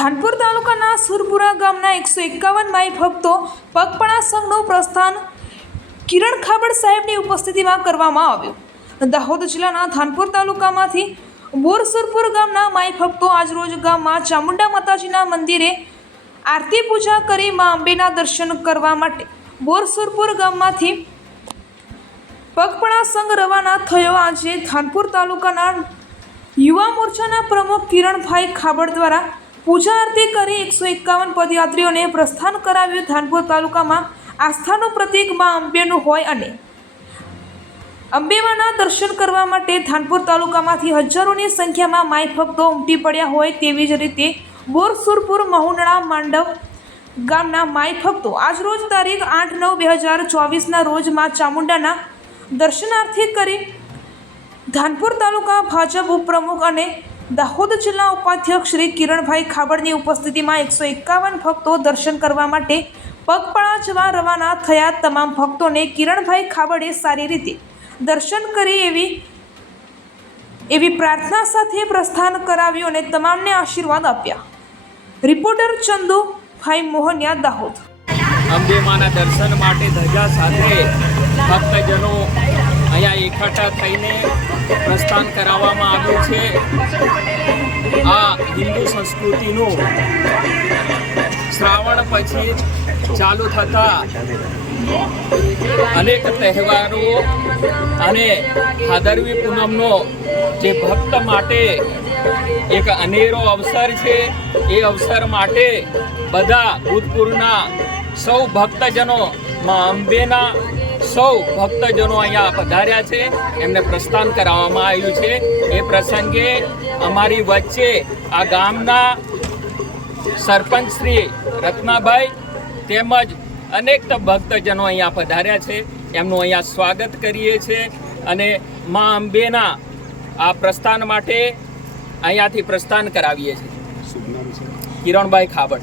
થાનપુર તાલુકાના સુરપુરા ગામના 151 માઈ ભક્તો પગપાળા સંઘનું પ્રસ્થાન કિરણ ખાબડ સાહેબની ઉપસ્થિતિમાં કરવામાં આવ્યું। દાહોદ જિલ્લાના થાનપુર તાલુકામાંથી બોરસુરપુર ગામના માઈ ભક્તો આજરોજ ગામમાં ચામુંડા માતાજીના મંદિરે આરતી પૂજા કરી મા અંબેના દર્શન કરવા માટે બોરસુરપુર ગામમાંથી પગપાળા સંઘ રવાના થયો। આજે થાનપુર તાલુકાના યુવા મોરચાના પ્રમુખ કિરણભાઈ ખાબડ દ્વારા પૂજા આરતી કરી 151 પદયાત્રીઓને પ્રસ્થાન કરાવ્યું। થાનપુર તાલુકામાં આસ્થાનું પ્રતીક મા અંબેનું હોય અને અંબેમાના દર્શન કરવા માટે થાનપુર તાલુકામાંથી હજારોની સંખ્યામાં માઈ ભક્તો ઉમટી પડ્યા હોય તેવી જ રીતે બોરસુરપુર મહુનડા માંડવ ગામના માઈ ભક્તો આજરોજ તારીખ 8/9/2024ના રોજ મા ચામુંડાના દર્શનાર્થી કરી થાનપુર તાલુકા ભાજપ ઉપપ્રમુખ અને દાહોદ જિલ્લા ઉપાધ્યક્ષ શ્રી કિરણભાઈ ખાબડની ઉપસ્થિતિમાં 151 ભક્તો દર્શન કરવા માટે પગપાળા જવા રવાના થયા। તમામ ભક્તોને કિરણભાઈ ખાબડે સારી રીતે દર્શન કરી એવી પ્રાર્થના સાથે પ્રસ્થાન કરાવ્યું અને તમામને આશીર્વાદ આપ્યા। રિપોર્ટર ચંદુભાઈ મોહનિયા, દાહોદ। અંબેમાના દર્શન માટે ધજા સાથે ભક્તજનો અહીંયા એકઠા થઈને પ્રસ્થાન કરાવવામાં આવ્યું છે। આ હિન્દુ સંસ્કૃતિનું શ્રાવણ પછી ચાલુ થતા અનેક તહેવારો અને ભાદરવી પૂનમનો જે ભક્ત માટે એક અનેરો અવસર છે, એ અવસર માટે બધા ભૂતપૂર્વના સૌ ભક્તજનો મા અંબેના સૌ ભક્તજનો અહીંયા પધાર્યા છે, એમને પ્રસ્થાન કરાવવામાં આવ્યું છે। એ પ્રસંગે અમારી વચ્ચે આ ગામના સરપંચ શ્રી રત્નાભાઈ તેમજ અનેક ભક્તજનો અહીંયા પધાર્યા છે, એમનું અહીંયા સ્વાગત કરીએ છીએ અને મા અંબેના આ પ્રસ્થાન માટે અહીંયાથી પ્રસ્થાન કરાવીએ છીએ। કિરણભાઈ ખાબડ।